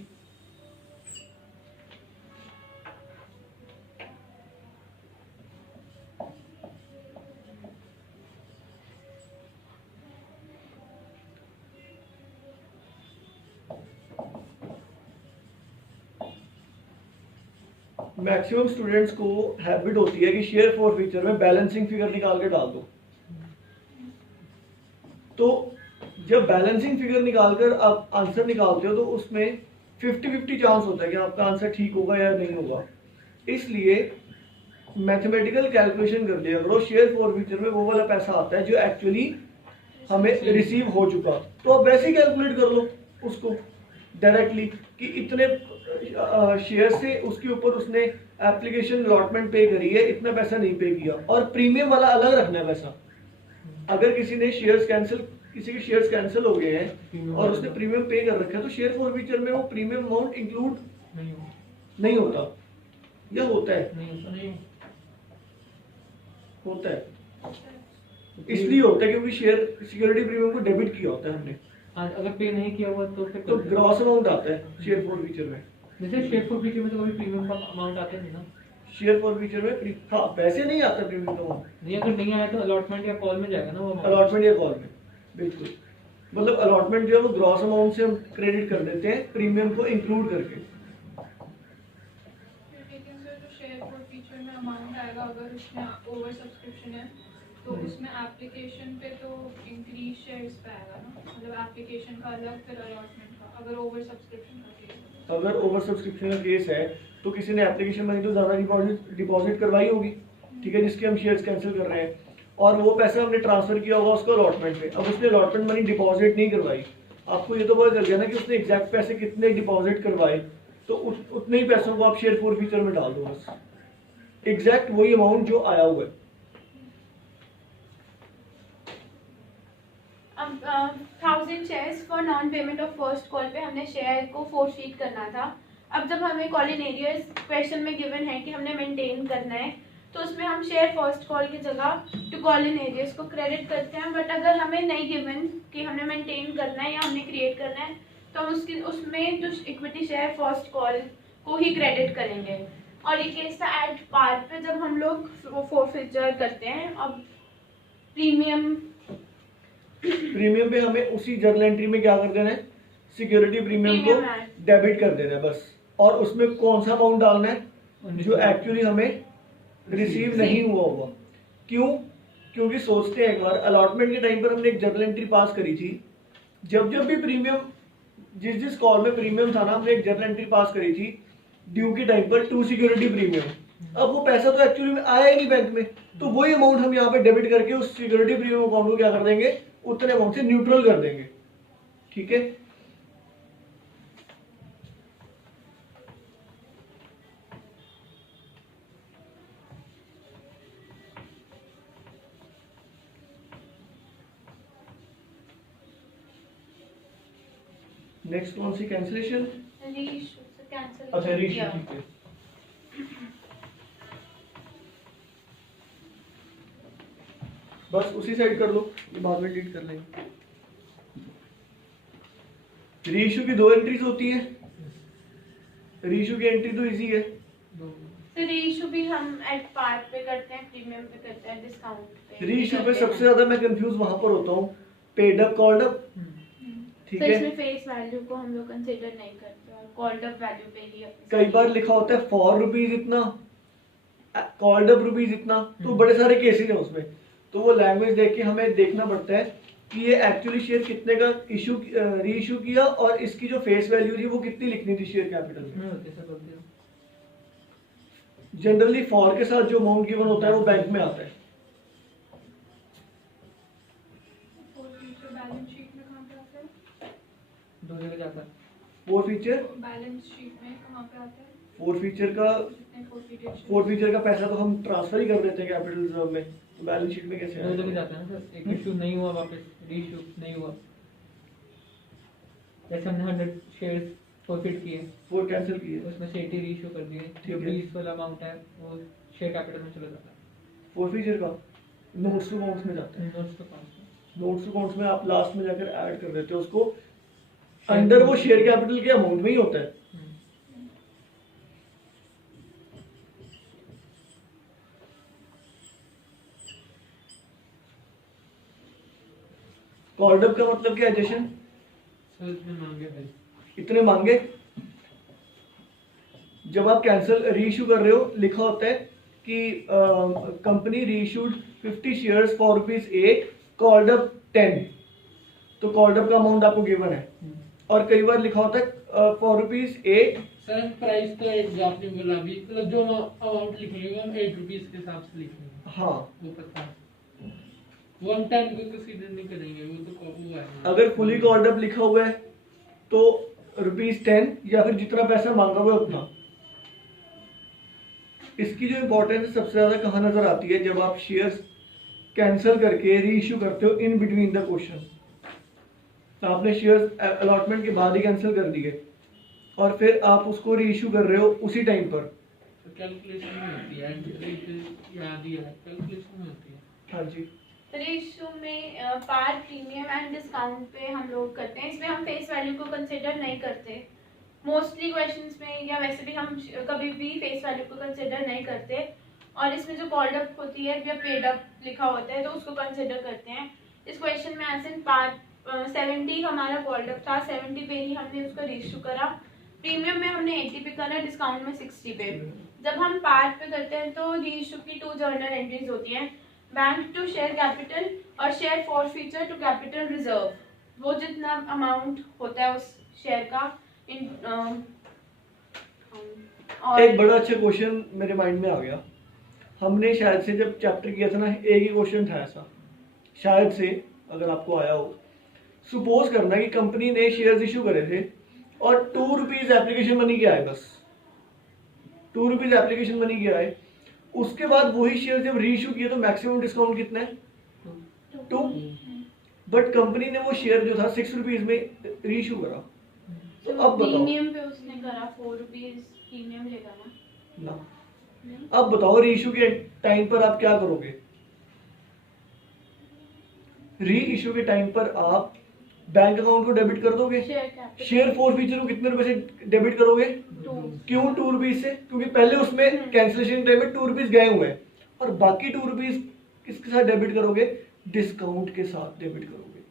मैक्सिमम स्टूडेंट्स को हैबिट होती है कि शेयर फॉर फीचर में बैलेंसिंग फिगर निकाल के डाल दो। तो जब बैलेंसिंग फिगर निकालकर आप आंसर निकालते हो तो उसमें 50-50 चांस होता है कि आपका आंसर ठीक होगा या नहीं होगा। इसलिए मैथमेटिकल कैलकुलेशन कर लिया करो। शेयर फॉर फीचर में वो वाला पैसा आता है जो एक्चुअली हमें रिसीव हो चुका, तो आप वैसे ही कैलकुलेट कर लो उसको डायरेक्टली कि इतने शेयर से उसके ऊपर उसने एप्लीकेशन अलॉटमेंट पे करी है, इतना पैसा नहीं पे किया। और प्रीमियम वाला अलग रखना है पैसा। अगर किसी ने किसी के शेयर्स कैंसिल हो गए हैं और उसने प्रीमियम पे कर रखा है, तो शेयर फॉर फीचर में वो प्रीमियम अमाउंट इंक्लूड नहीं होता, या होता है? नहीं होता है। इसलिए होता है क्योंकि शेयर सिक्योरिटी प्रीमियम को डेबिट किया होता है हमने, अगर पे नहीं किया हुआ तो फिर तो ग्रॉस अमाउंट आता है शेयर फॉर फीचर में। जैसे शेयर फॉर फीचर में तो कभी प्रीमियम का अमाउंट आता नहीं ना। शेयर फॉर फीचर में हाँ वैसे नहीं आता प्रीमियम का अमाउंट। नहीं, अगर नहीं आया तो अलॉटमेंट या कॉल में जाएगा ना वो amount। अलॉटमेंट या कॉल में, बिल्कुल। मतलब अलॉटमेंट जो है वो ग्रॉस अमाउंट से हम क्रेडिट कर देते हैं, प्रीमियम को इंक्लूड करके। लेकिन सर जो शेयर फॉर फीचर में अमाउंट आएगा, अगर उसमें ओवर सब्सक्रिप्शन है तो उसमें एप्लीकेशन पे तो इंक्रीज शेयर्स पे आएगा ना, मतलब एप्लीकेशन का अलग फिर अलॉटमेंट का, अगर ओवर सब्सक्रिप्शन का केस। अगर ओवर सब्सक्रिप्शन का केस है तो किसी ने एप्लीकेशन मनी तो ज़्यादा डिपॉजिट करवाई होगी, ठीक है, जिसके हम शेयर्स कैंसिल कर रहे हैं, और वो पैसा हमने ट्रांसफर किया होगा उसको अलॉटमेंट पे। अब उसने अलॉटमेंट मनी डिपॉजिट नहीं करवाई, आपको ये तो पता चल गया ना कि उसने एग्जैक्ट पैसे कितने डिपॉजिट करवाए, तो उतने ही पैसों को आप शेयर फॉर फीचर में डाल दो, बस एग्जैक्ट वही अमाउंट जो आया हुआ है। अब 1000 shares for non payment of first call पे हमने शेयर को फोरशीट करना था। अब जब हमें कॉल इन एरियर्स क्वेश्चन में गिवन है कि हमने मेंटेन करना है, तो उसमें हम शेयर फर्स्ट कॉल की जगह टू कॉल इन एरियर्स को क्रेडिट करते हैं। बट अगर हमें नहीं गिवन कि हमने मेंटेन करना है या हमने क्रिएट करना है, तो हम उसमें जो इक्विटी शेयर फर्स्ट कॉल को ही क्रेडिट करेंगे। और ये केस था एट पार पे जब हम लोग फोरफीचर करते हैं। अब प्रीमियम पे हमें उसी जर्नल एंट्री में क्या कर देना है, सिक्योरिटी प्रीमियम को प्रीमियम ऐड। डेबिट कर देना है बस। और उसमें कौन सा अमाउंट डालना है जो एक्चुअली हमें रिसीव नहीं हुआ होगा। क्यों? क्योंकि सोचते हैं एक बार, अलॉटमेंट के टाइम पर हमने एक जर्नल एंट्री पास करी थी। जब भी प्रीमियम, जिस कॉल में प्रीमियम था ना, हमने एक जर्नल एंट्री पास करी थी ड्यू के टाइम पर टू सिक्योरिटी प्रीमियम। अब वो पैसा तो एक्चुअली में आया ही नहीं बैंक में, तो वही अमाउंट हम यहाँ पे डेबिट करके उस सिक्योरिटी प्रीमियम अकाउंट को क्या कर देंगे, उतने अमाउंट से न्यूट्रल कर देंगे। ठीक है, नेक्स्ट कौन सी कैंसिलेशन? कैंसिल अच्छा रीइश्यू, ठीक है। बस उसी साइड कर लो, ये बाद में डिलीट कर लेंगे। रीइश्यू की 2 एंट्रीज होती है। रीइश्यू की एंट्री तो इजी है। तो रीइश्यू भी हम एट पार पे करते हैं, प्रीमियम पे करते हैं, डिस्काउंट पे। रीइश्यू पे सबसे ज्यादा मैं कंफ्यूज वहां पर होता हूँ, पेड अप कॉल्ड अप, ठीक तो है। इसमें फेस वैल्यू को हम लोग कंसीडर नहीं करते और कॉल्ड अप वैल्यू पे ही कई बार लिखा होता है फॉर रुपीज इतना, कॉल्ड अप रुपीज इतना, तो बड़े सारे केसेस हैं उसमें, तो वो लैंग्वेज देख के हमें देखना पड़ता है कि ये एक्चुअली शेयर कितने का इशू री इशू किया और इसकी जो फेस वैल्यू थी वो कितनी लिखनी थी शेयर कैपिटल में। जनरली फॉर के साथ जो अमाउंट गिवन होता है वो बैंक में आता है। फोर फीचर बैलेंस शीट में कहाँ पे आता है? दो जगह जाता है। फोर फीचर बैलेंस शीट में कहाँ पे आता है? फोर फीचर का जितने forfeited फोर फीचर का पैसा तो हम ट्रांसफर ही कर देते हैं कैपिटल रिजर्व में, तो बैलेंस शीट में कैसे दो जगह आएगा? जाता है ना सर, एक इशू नहीं हुआ वापस, री इशू नहीं हुआ, जैसे हमने 100 शेयर्स फॉरफिट किए, फोर कैंसिल किए, उसमें से 80 री इशू कर दिए, ठीक जो है। 20 वाला अमाउंट है वो शेयर कैपिटल में चला जाता है। फोर फीचर का नोट्स टू अकाउंट्स में जाता है। नोट्स तो काउंट नोट्स टू अकाउंट्स में आप लास्ट में जाकर ऐड कर देते हो उसको, अंडर वो शेयर कैपिटल के अमाउंट में ही होता है। कॉल्ड अप का मतलब क्या है जशन? सर इसमें मांगे भाई, इतने मांगे, जब आप कैंसिल रीइश्यू कर रहे हो लिखा होता है कि company reissued 50 shares for ₹8, called up 10, तो कॉल्ड अप का अमाउंट आपको गिवन है। और कई बार लिखा होता है फॉर ₹8। सर प्राइस तो एक जो आपने बोला अभी, मतलब जो अमाउंट लिखेंगे हम 8 रुपीस के हिसाब से लिखेंगे, हाँ, वो पता है, 1 टाइम को कंसीडर नहीं करेंगे, वो तो वो है। अगर फुली कॉल्ड अप लिखा हुआ है तो ₹10 या फिर जितना पैसा मांगा हुआ है उतना। इसकी जो इम्पोर्टेंस है सबसे ज्यादा कहाँ नजर आती है? जब आप शेयर्स कैंसिल करके री इश्यू करते हो इन बिटवीन द क्वेश्चन, आपने शेयर्स अलॉटमेंट के बाद ही कैंसिल कर दिए और फिर आप उसको री इश्यू कर रहे हो उसी टाइम पर। तो कैलकुलेशन में होती है, याद ही है, कैलकुलेशन में होती है। हाँ जी, रेशियो में पार प्रीमियम एंड डिस्काउंट पे हम लोग करते हैं, इसमें हम फेस वैल्यू को कंसिडर नहीं करते मोस्टली क्वेश्चंस में, या वैसे भी हम कभी भी फेस वैल्यू को कंसिडर नहीं करते। और इसमें जो कॉल्ड अप होती है या पेड अप लिखा होता है तो उसको कंसिडर करते हैं। इस क्वेश्चन में एज इन पार्ट 70 हमारा कॉल्ड अप था, 70 पे ही हमने उसको रीइश्यू करा, प्रीमियम में हमने 80 पे करा, डिस्काउंट में 60 पे। जब हम पार्ट पे करते हैं तो रीइश्यू की 2 जर्नल एंट्रीज होती हैं, बैंक टू शेयर कैपिटल और share forfeiture to capital reserve. वो जितना अमाउंट होता है उस शेयर का और एक बड़ा अच्छा क्वेश्चन मेरे माइंड में आ गया। हमने शायद से जब चैप्टर किया था ना, एक ही क्वेश्चन था ऐसा, शायद से अगर आपको आया हो। सपोज करना कि कंपनी ने शेयर्स इशू करे थे और ₹2 एप्लीकेशन मनी किया है, बस ₹2 एप्लीकेशन मनी किया है। उसके बाद वही शेयर जब री इशू किए तो मैक्सिमम डिस्काउंट कितना है? 2। बट कंपनी ने वो शेयर जो था ₹6 में री इशू करा, तो अब बताओ प्रीमियम पे उसने करा ₹4 प्रीमियम लेगा ना। अब बताओ री इशू के टाइम पर आप क्या करोगे? री इशू के टाइम पर आप बैंक अकाउंट को डेबिट कर दोगे, शेयर कैपिटल शेयर फॉरफीचर को कितने रुपए से डेबिट करोगे? 2। क्यों ₹2 से? क्योंकि पहले उसमें कैंसिलेशन टाइम में ₹2 गए हुए हैं और बाकी ₹2 किसके साथ डेबिट करोगे? डिस्काउंट के साथ डेबिट करोगे।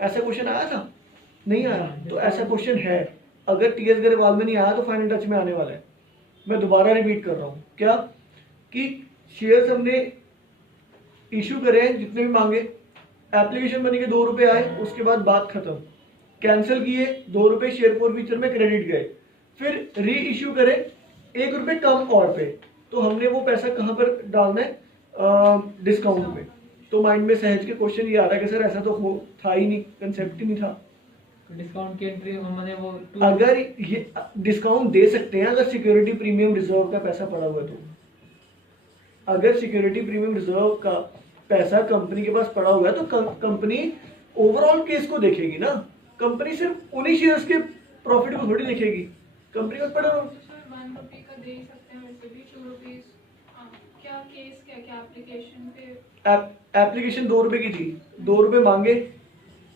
ऐसा क्वेश्चन आया था? नहीं आया? तो ऐसा क्वेश्चन है, अगर टीएस गरेवाल में नहीं आया तो फाइनल टच में आने वाला है। मैं दोबारा रिपीट कर रहा हूँ, क्या कि शेयर्स हमने इशू करे हैं जितने भी मांगे, एप्लीकेशन मनी के ₹2 आए, उसके बाद बात खत्म, कैंसिल किए, ₹2 शेयर फॉरफीचर में क्रेडिट गए, फिर री इशू करें ₹1 कम और पे, तो हमने वो पैसा कहाँ पर डालना है? डिस्काउंट पे। तो माइंड में सहज के क्वेश्चन ये आ रहा है कि सर ऐसा तो था ही नहीं, कंसेप्ट ही नहीं था। डिस्काउंट की एंट्री हमने वो अगर ये डिस्काउंट दे सकते हैं अगर सिक्योरिटी प्रीमियम रिजर्व का पैसा पड़ा हुआ है तो, अगर सिक्योरिटी प्रीमियम रिजर्व का पैसा कंपनी के पास पड़ा हुआ है तो कंपनी ओवरऑल केस को देखेगी ना, कंपनी सिर्फ उन्हीं शेयर्स के प्रॉफिट को थोड़ी देखेगी। कंपनी का पड़ा हुआ सर ₹1 का दे ही सकते हैं, वैसे भी ₹2। क्या केस क्या एप्लीकेशन पे एप्लीकेशन ₹2 की थी, ₹2 मांगे,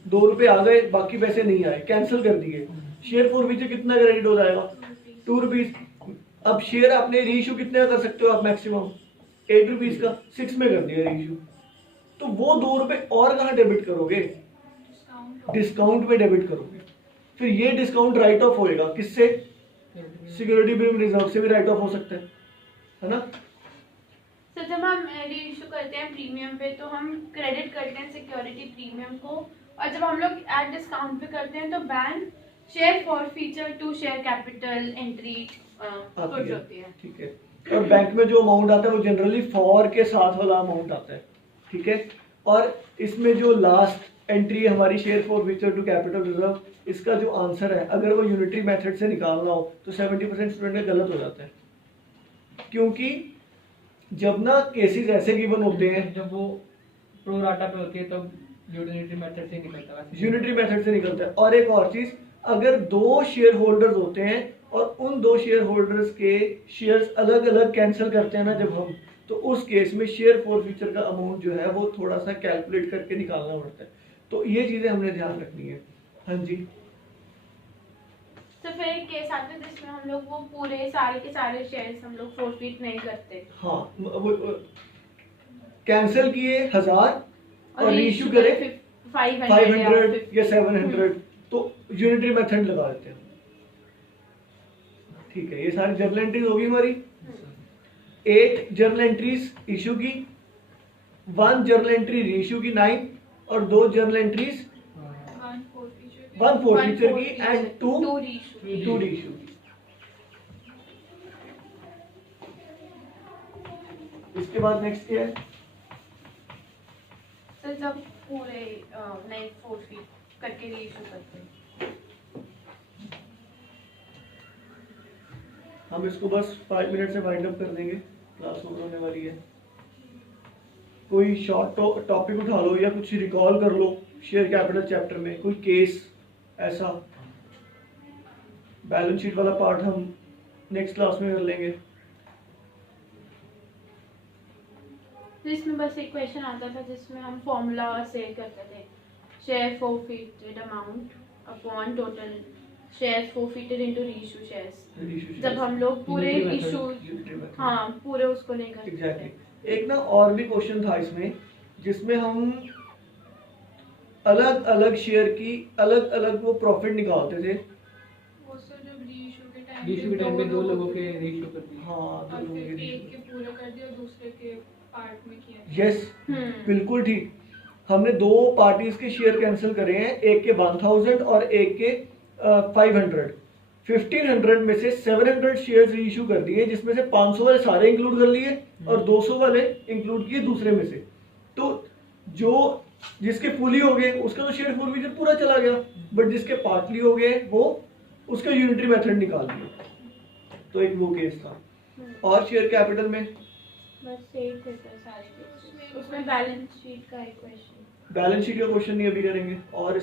₹2 आ गए, बाकी पैसे नहीं आए, कैंसिल कर दिए, शेयर फॉरफीचर कितना क्रेडिट हो जाएगा? ₹2। अब शेयर आपने री इशू कितने का कर सकते हो आप? मैक्सिमम ₹8 का, 6 में कर दिया री इशू, तो वो ₹2 और कहाँ डेबिट करोगे? डिस्काउंट डिस्काउंट में डेबिट करोगे। फिर ये डिस्काउंट राइट ऑफ होएगा किससे? सिक्योरिटी प्रीमियम रिजर्व से भी राइट ऑफ हो सकता है ना। सर जब हम री इशू करते हैं प्रीमियम पे तो हम क्रेडिट करते हैं सिक्योरिटी प्रीमियम को, और जब हम लोग एट डिस्काउंट पे करते हैं तो bank share forfeiture to share capital entry कुछ होती है। ठीक है, और बैंक में जो अमाउंट आता है वो जनरली फॉर के साथ वाला अमाउंट आता है, ठीक है। और इसमें जो लास्ट एंट्री है हमारी share forfeiture to capital reserve, इसका जो आंसर है अगर वो यूनिटरी मेथड से निकालना हो तो 70% स्टूडेंट का गलत हो जाता है, क्योंकि जब ना केसेस ऐसे गिवन होते हैं, जब वो प्रो राटा पे होती है तब यूटिलिटी मेथड से निकलता है, यूनिटरी मेथड से निकलता है। और एक और चीज, अगर दो शेयर होल्डर्स होते हैं और उन दो शेयर होल्डर्स के शेयर्स अलग अलग कैंसिल करते हैं ना जब हम, तो उस केस में शेयर फॉर फ्यूचर का अमाउंट जो है वो थोड़ा सा कैलकुलेट करके निकालना पड़ता है। तो ये चीजें हमने ध्यान रखनी है। हाँ जी, तो फिर एक केस आता है जिसमें हम लोग वो पूरे सारे के सारे शेयर्स हम लोग फोरफीट नहीं करते हाँ, कैंसिल किए 1000 और रीइश्यू करे 500 या 700, तो यूनिटरी मेथड लगा देते हैं। ठीक है, ये सारी जर्नल एंट्रीज होगी हमारी। 8 जर्नल एंट्रीज इशू की, 1 जर्नल एंट्री रीइश्यू की 9, और 2 जर्नल एंट्रीज 1 फॉर फीचर की एंड 2 रीइश्यू की। इसके बाद नेक्स्ट क्या है? तो जब पूरे नए फोरफीट करके रीइशू करते हैं। हम इसको बस 5 मिनट से वाइंड अप कर देंगे, क्लास ओवर होने वाली है। कोई शॉर्ट टॉपिक उठा लो या कुछ रिकॉल कर लो शेयर कैपिटल चैप्टर में, कोई केस ऐसा। बैलेंस शीट वाला पार्ट हम नेक्स्ट क्लास में कर लेंगे। तो इसमें बस एक क्वेश्चन आता था जिसमें हम फॉर्मूला से करते थे, share forfeited amount upon total share forfeited into reissue shares. जब हम लोग पूरे इशू, हाँ पूरे उसको नहीं करते। एग्जैक्टली। एक ना और भी क्वेश्चन था इसमें जिसमें हम अलग अलग शेयर की अलग अलग वो प्रॉफिट निकालते थे। वो सर जब रीइश्यू के रीइश्यू के टाइम पे 2 लोगों के रीइश्यू कर दिए। हाँ, और दो फिर लोगों एक के। के पूरा कर दिया और दूसरे के पार्ट में किया। यस, बिल्कुल ठीक। हमने 2 पार्टीज के शेयर कैंसिल करे हैं, एक के 1000 और एक के 500। 1500 में से 700 शेयर्स रीइश्यू कर दिए, जिसमें से 500 वाले सारे इंक्लूड कर लिए और 200 वाले इंक्लूड किए दूसरे में से। तो जो जिसके फुली हो गए उसका तो शेयर फॉरफीचर पूरा चला गया, बट जिसके पार्टली हो गए वो उसका यूनिटरी मेथड निकाल दिया। तो एक वो केस था। और शेयर कैपिटल में बस एक होता है सारे केसेस। उसमें बैलेंस शीट का एक क्वेश्चन। बैलेंस शीट का क्वेश्चन नहीं अभी करेंगे, और